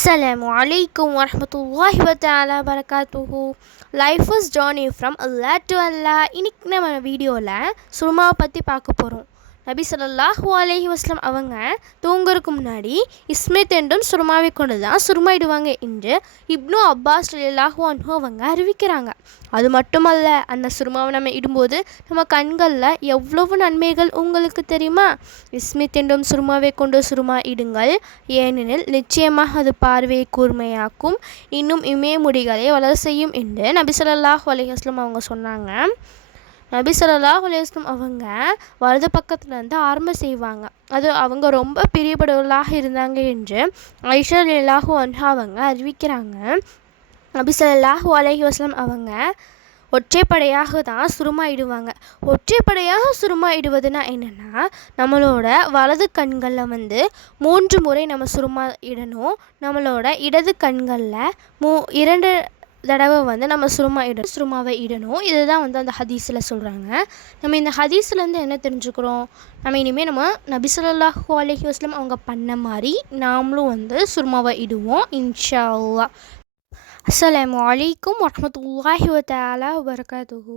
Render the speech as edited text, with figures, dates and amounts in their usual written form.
Assalamu alaikum warahmatullahi wabarakatuhu. Life is journey from Allah to Allah. இன்னைக்கு நம்ம வீடியோவில் சுருமாவை பற்றி பார்க்க போகிறோம். நபி ஸல்லல்லாஹு அலைஹி வஸல்லம் அவங்க தூங்குறதுக்கு முன்னாடி இஸ்மித் என்றும் சுருமாவை கொண்டு தான் சுருமாயிடுவாங்க என்று இப்னு அப்பாஸ் ரலியல்லாஹு அன்ஹு அவங்க அறிவிக்கிறாங்க. அது மட்டுமல்ல, அந்த சுருமாவை நம்ம இடும்போது நம்ம கண்களில் எவ்வளவு நன்மைகள் உங்களுக்கு தெரியுமா? இஸ்மித் என்றும் சுருமாவை கொண்டு சுருமா இடுங்கள், ஏனெனில் நிச்சயமாக அது பார்வையை கூர்மையாக்கும், இன்னும் இமயமுடிகளை வளர செய்யும் என்று நபி ஸல்லல்லாஹு அலைஹி வஸல்லம் அவங்க சொன்னாங்க. நபி ஸல்லல்லாஹு அலைஹி வஸல்லம் அவங்க வலது பக்கத்துலேருந்து ஆரம்பம் செய்வாங்க. அது அவங்க ரொம்ப பிரியப்படுவர்களாக இருந்தாங்க என்று ஆயிஷா ரலியல்லாஹு அன்ஹா அவங்க அறிவிக்கிறாங்க. நபி ஸல்லல்லாஹு அலைஹி வஸல்லம் அவங்க ஒற்றைப்படையாக தான் சுருமா இடுவாங்க. ஒற்றைப்படையாக சுருமா இடுவதுனா என்னென்னா, நம்மளோட வலது கண்களில் 3 முறை நம்ம சுருமா இடணும். நம்மளோட இடது கண்களில் 2 தடவை நம்ம சுருமாவை இடணும். இதுதான் அந்த ஹதீஸில் சொல்கிறாங்க. நம்ம இந்த ஹதீஸ்லேருந்து என்ன தெரிஞ்சுக்கிறோம்? நம்ம இனிமேல் நபி ஸல்லல்லாஹு அலைஹி வஸல்லம் அவங்க பண்ண மாதிரி நாமளும் சுருமாவை இடுவோம் இன்ஷா அல்லாஹ். அஸ்ஸலாமு அலைக்கும் வரஹ்மத்துல்லாஹி வபரகாத்துஹு.